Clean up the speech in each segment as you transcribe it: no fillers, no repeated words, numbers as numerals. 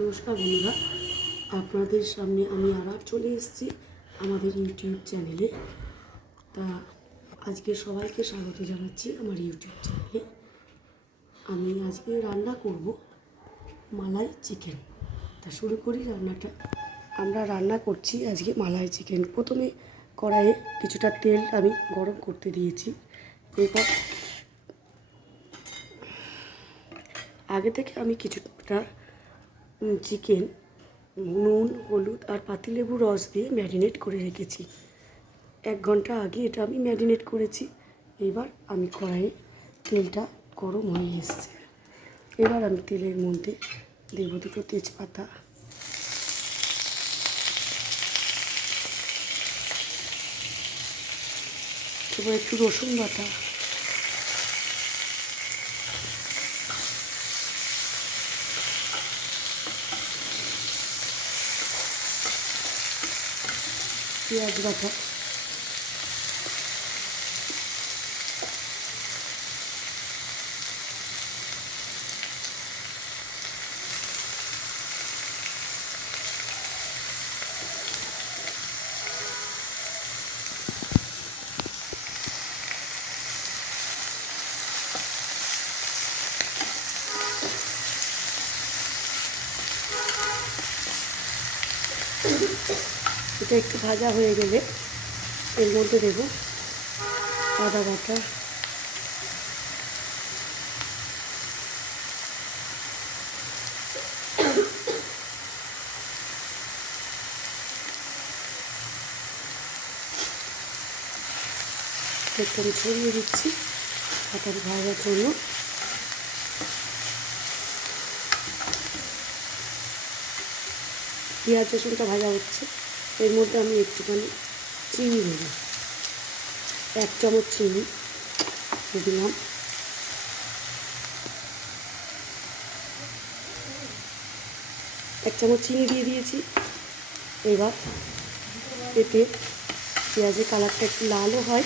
নমস্কার বন্ধুরা, আপনাদের সামনে আমি আবার চলে এসেছি আমাদের ইউটিউব চ্যানেলে। তা আজকে সবাইকে স্বাগত জানাচ্ছি আমার ইউটিউব চ্যানেলে। আমি আজকে রান্না করব মালাই চিকেন। তা শুরু করি রান্নাটা। আমরা রান্না করছি আজকে মালাই চিকেন। প্রথমে কড়াইয়ে কিছুটা তেল আমি গরম করতে দিয়েছি। এরপর আগে থেকে আমি কিছুটা চিকেন নুন, হলুদ আর পাতিলেবুর রস দিয়ে ম্যারিনেট করে রেখেছি। 1 ঘন্টা আগে এটা আমি ম্যারিনেট করেছি। এবার আমি কড়াইয়ে তেলটা গরম হয়ে এসছে। এবার আমি তেলের মধ্যে দেবো 2টো তেজপাতা, এবার একটু রসুন বাটা, পেঁয়াজ বাটা, এটা একটু ভাজা হয়ে গেলে এর মধ্যে দেবো আদা বাটা, একটু আমি ছড়িয়ে দিচ্ছি তাড়াতাড়ি ভাজার জন্য। পেঁয়াজ রসুনটা ভাজা হচ্ছে, এর মধ্যে আমি একটুখানি চিনি দেবো। 1 চামচ চিনি দিয়ে দিলাম। এক চামচ চিনি দিয়ে দিয়েছি। এবার এতে পেঁয়াজের কালারটা একটু লালও হয়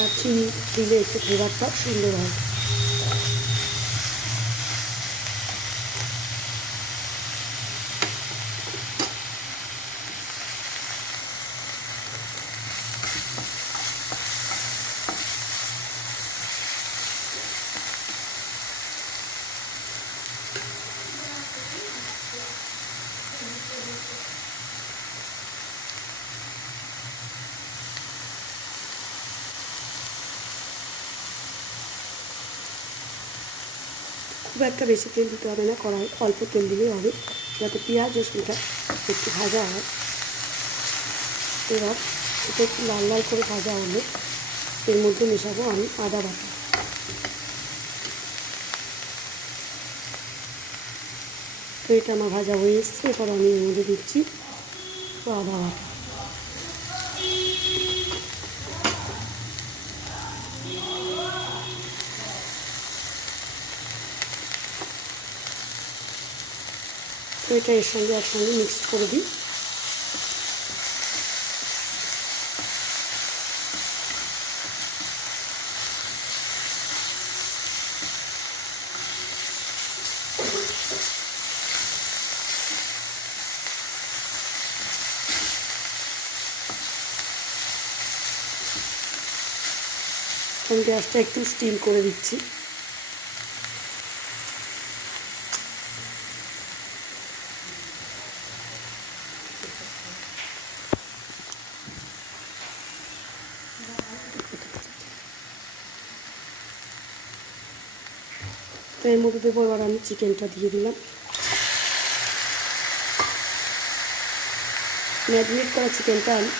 আর চিনি দিলে একটু ফ্লেভারটা সুন্দর হয়। খুব একটা বেশি তেল দিতে হবে না, কড়াই অল্প তেল দিলেই হবে, যাতে পেঁয়াজ রসুনটা একটু ভাজা হয়। এবার এটা একটু লাল লাল করে ভাজা হলে এর মধ্যে মেশাবো আমি আদা বাটা। তো এটা আমার ভাজা হয়ে এসছে। এবার আমি এর মধ্যে দিচ্ছি আদা বাটা। তো এটা এর সঙ্গে একসঙ্গে মিক্স করে দিই। আমি গ্যাসটা একটু স্টিম করে দিচ্ছি। তো এর মধ্যে দেবো এবার আমি চিকেনটা দিয়ে দিলাম। ম্যারিনেট করা চিকেনটা আমি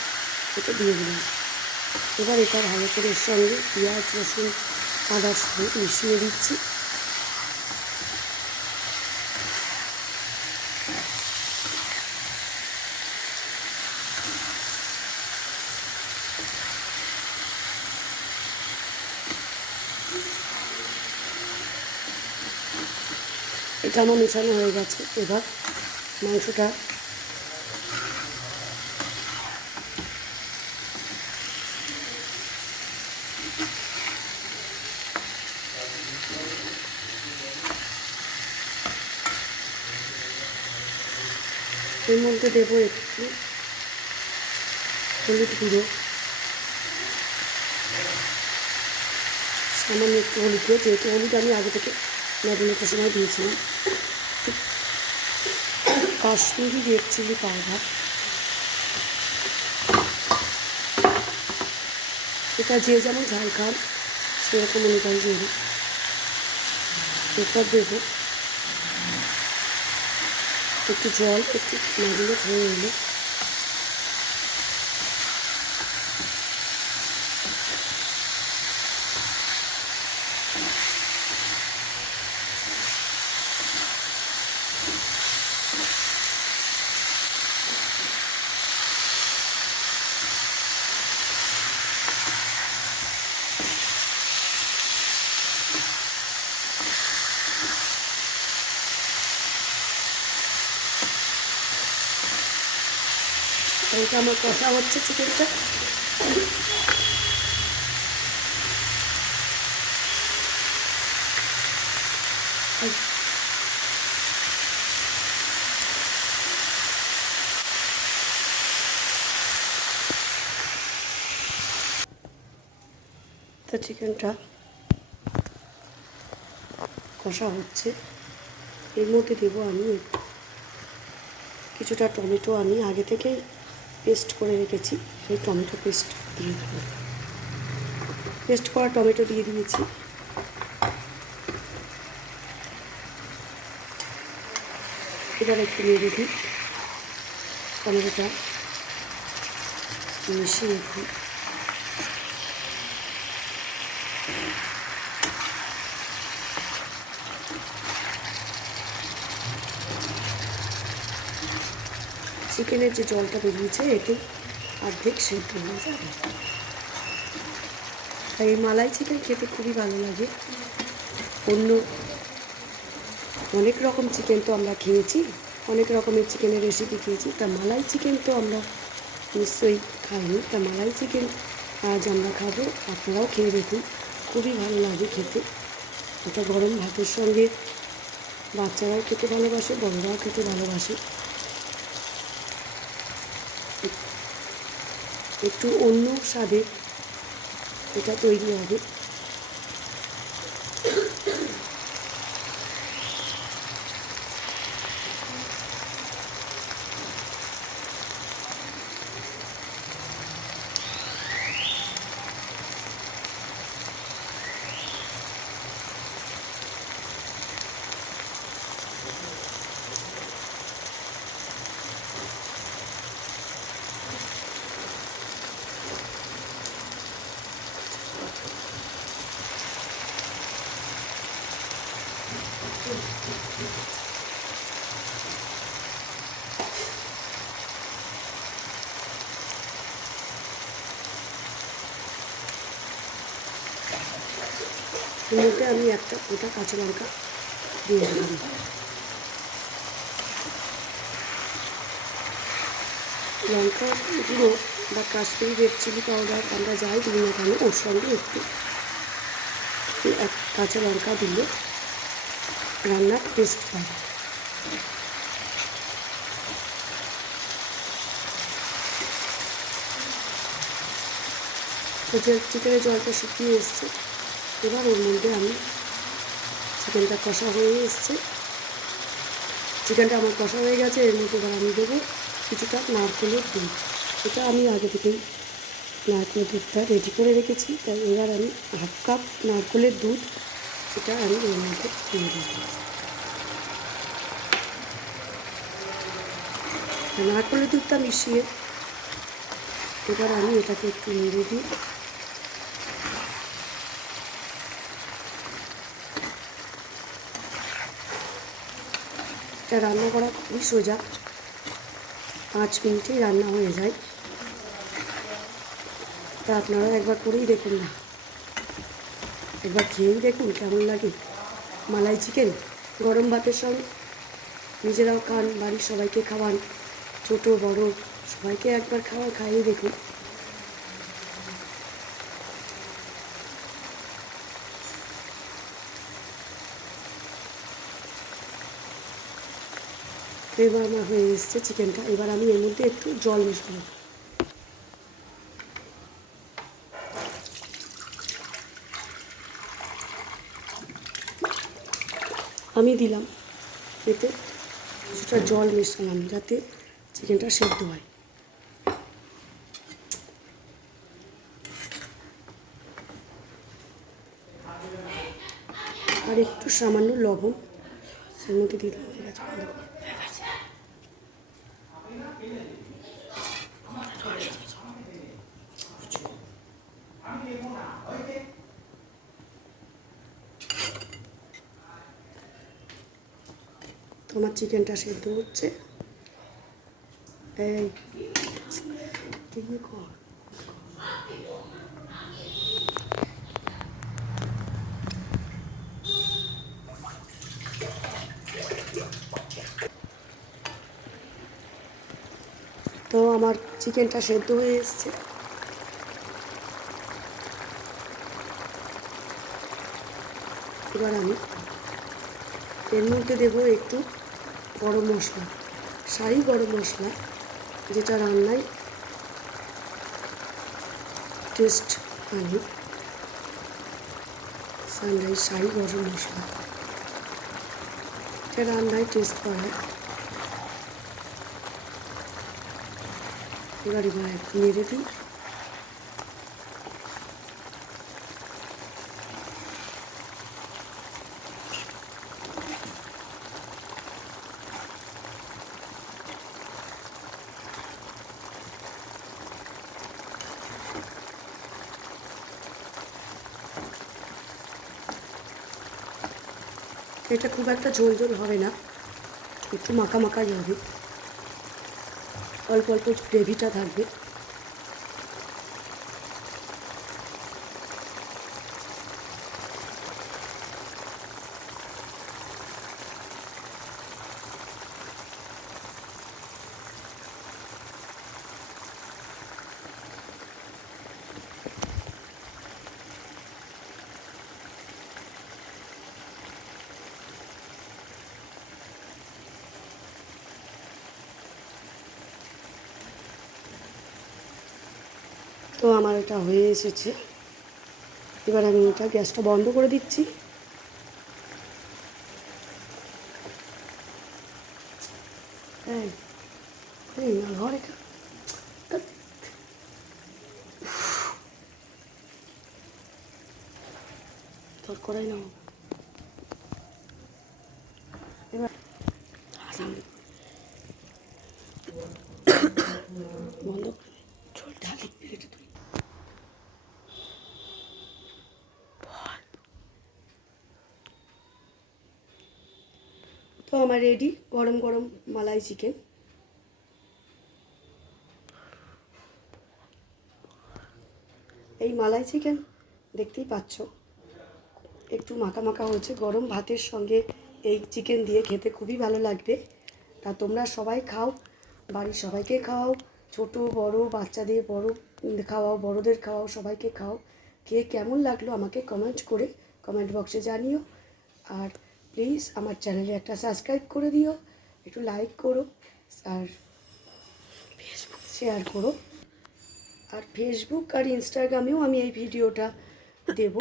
এটা দিয়ে দিলাম। এবার এটা ভালো করে এর সঙ্গে পেঁয়াজ রসুন আদার সঙ্গে মিশিয়ে দিচ্ছি। এটা আমার মেশানো হয়ে গেছে। এবার মাংসটা এর মধ্যে দেবো একটু হলুদ গুঁড়ো, সামান্য একটু হলুদ গুঁড়ো, যেহেতু হলুদ আমি আগে থেকে ম্যারিনেটের সময় দিয়েছিলাম। কাশ্মীরি রেড চিলি পাউডার, এটা যে যেমন ঝাল খান সেরকম অনুযায়ী দেবো। এরপর দেবো একটু জল, একটু ম্যারিনেট হয়ে এলে এইটা আমার কষা হচ্ছে চিকেনটা। তো চিকেনটা কষা হচ্ছে, এর মধ্যে দেবো আমি কিছুটা টমেটো, আমি আগে থেকেই পেস্ট করে রেখেছি, সেই টমেটো পেস্ট দিয়ে দেবো। পেস্ট করা টমেটো দিয়ে দিয়েছি। এবার একটু নেড়ে দিই, টমেটোটা মিশিয়ে দিই। চিকেনের যে জলটা বেরিয়েছে এতে অর্ধেক সেদ্ধ হয়ে যাবে। এই মালাই চিকেন খেতে খুবই ভালো লাগে। অন্য অনেক রকম চিকেন তো আমরা খেয়েছি, অনেক রকমের চিকেনের রেসিপি খেয়েছি, তা মালাই চিকেন তো আমরা নিশ্চয়ই খাইনি। তা মালাই চিকেন আজ আমরা খাবো, আপনারাও খেয়ে দেখুন, খুবই ভালো লাগে খেতে। এটা গরম ভাতের সঙ্গে বাচ্চারাও খেতে ভালোবাসে, বড়রাও খেতে ভালোবাসে। একটু অন্য স্বাদে এটা তৈরি হবে। এর মধ্যে আমি একটা গোটা কাঁচা লঙ্কা দিয়ে দিলাম। লঙ্কা গুঁড়ো বা কাশ্মীরি রেড চিলি পাউডার আমরা যাই দিই না কেন, ওর সঙ্গে একটু এক কাঁচা লঙ্কা দিলে রান্নার টেস্ট পাবে। তো যে চিকেনের জলটা শুকিয়ে এসছে, এবার ওর মধ্যে আমি চিকেনটা কষা হয়ে এসছে, চিকেনটা আমার কষা হয়ে গেছে। এর মধ্যে এবার আমি দেবো কিছুটা নারকেলের দুধ। এটা আমি আগে থেকেই নারকেলের দুধটা রেডি করে রেখেছি, তাই এবার আমি হাফ কাপ নারকেলের দুধ এটা আমি এর মধ্যে দিয়ে দেবো। নারকেলের দুধটা মিশিয়ে এবার আমি এটাকে একটু নেড়ে দিই। এটা রান্না করা খুবই সোজা, 5 মিনিটেই রান্না হয়ে যায়। তা আপনারা একবার করেই দেখুন না, একবার খেয়েই দেখুন কেমন লাগে মালাই চিকেন। গরম ভাতের সঙ্গে নিজেরাও খান, বাড়ির সবাইকে খাওয়ান, ছোট বড় সবাইকে একবার খাইয়ে দেখুন। এবার আমার হয়ে এসছে চিকেনটা। এবার আমি এর মধ্যে একটু জল মেশাবো। আমি দিলাম এতে কিছুটা জল মেশালাম যাতে চিকেনটা সেদ্ধ হয়। আর একটু সামান্য লবণ এর মধ্যে দিলাম। হয়ে গেছে। তোমার চিকেনটা সেদ্ধ হচ্ছে। এই কর। তো আমার চিকেনটা সেদ্ধ হয়ে এসছে। এবার আমি এর মধ্যে দেবো একটু গরম মশলা, শাহি গরম মশলা, যেটা রান্নায় টেস্ট আনে। শাহি গরম মশলা এটা রান্নায় টেস্ট বাড়ায়। এবার একটু নেড়ে দিই। এটা খুব একটা ঝোল ঝোল হবে না, একটু মাখা মাখাই হবে, অল্প অল্প গ্রেভিটা থাকবে। তো আমার এটা হয়ে এসেছে। এবার আমি এটা গ্যাসটা বন্ধ করে দিচ্ছি। এই না ঘর এটা তোর করাই না এবার বন্ধ করে ঝোল ঢালি প্লেটে তুলি। তো আমার রেডি গরম গরম মালাই চিকেন। এই মালাই চিকেন দেখতেই পাচ্ছ একটু মাখা মাখা হয়েছে। গরম ভাতের সঙ্গে এই চিকেন দিয়ে খেতে খুবই ভালো লাগবে। তা তোমরা সবাই খাও, বাড়ির সবাইকে খাওয়াও, ছোট বড় বাচ্চাদের বড় খাওয়াও, বড়দের খাওয়াও, সবাইকে খাও। খেয়ে কেমন লাগলো আমাকে কমেন্ট করে কমেন্ট বক্সে জানিও। আর প্লিজ আমার চ্যানেলে একটা সাবস্ক্রাইব করে দিও, একটু লাইক করো আর ফেসবুক শেয়ার করো। আর ফেসবুক আর ইনস্টাগ্রামেও আমি এই ভিডিওটা দেব,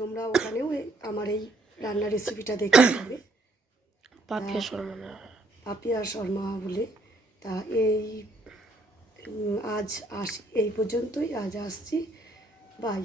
তোমরা ওখানেও আমার এই রান্নার রেসিপিটা দেখতে পাবে। পাপিয়া শর্মা বলে। তা আজ এই পর্যন্তই, আজ আসছি, বাই।